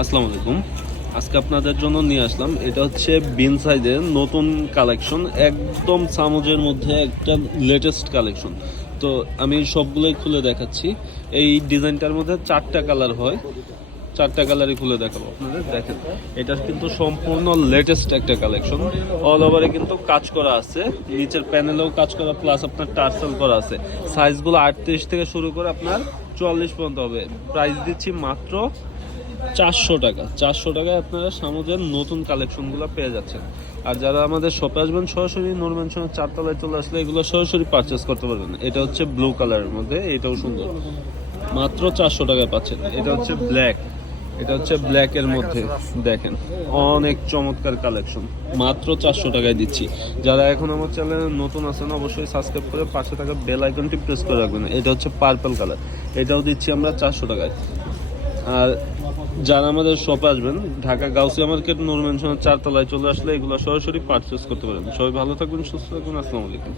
আসসালামু আলাইকুম। আজকে আপনাদের জন্য নিয়ে আসলাম। এটা হচ্ছে বিন সাইজের নতুন কালেকশন, একদম সামুজের মধ্যে একটা লেটেস্ট কালেকশন। তো আমি সবগুলোই খুলে দেখাচ্ছি। এই ডিজাইনটার মধ্যে চারটা কালার হয়। চারটা কালারই খুলে দেখাবো আপনাদের। দেখেন, এটা কিন্তু সম্পূর্ণ লেটেস্ট একটা কালেকশন। অল ওভারে কিন্তু কাজ করা আছে। নিচের প্যানেলেও কাজ করা প্লাস আপনার টার্সেল করা আছে। সাইজগুলো আটত্রিশ থেকে শুরু করে আপনার চুয়াল্লিশ পর্যন্ত হবে। প্রাইস দিচ্ছি মাত্র চারশো টাকা। চারশো টাকায় আপনারা সামুজের নতুন কালেকশনগুলো পেয়ে যাচ্ছেন। আর যারা আমাদের শপে আসবেন, সরাসরি নর্মেন সময় চারতলায় চলে আসলে এগুলো সরাসরি পারচেস করতে পারবেন। এটা হচ্ছে ব্লু কালারের মধ্যে, এটাও সুন্দর। মাত্র চারশো টাকায় পাচ্ছেন। এটা হচ্ছে ব্ল্যাক এটা হচ্ছে ব্ল্যাক এর মধ্যে। দেখেন, অনেক চমৎকার কালেকশন মাত্র চারশো টাকায় দিচ্ছি। যারা এখন আমার চ্যানেলে নতুন আছেন, অবশ্যই সাবস্ক্রাইব করে পাঁচশো টাকা বেল আইকনটি প্রেস করে রাখবেন। এটা হচ্ছে পার্পল কালার এটাও দিচ্ছি আমরা চারশো টাকায়। যারা আমাদের শপে আসবেন, ঢাকা, গাউসিয়া মার্কেট নুরমেনশনের চারতলায় চলে আসলে এগুলো সরাসরি পারচেস করতে পারেন। সবাই ভালো থাকবেন, সুস্থ থাকবেন, আসসালামু আলাইকুম।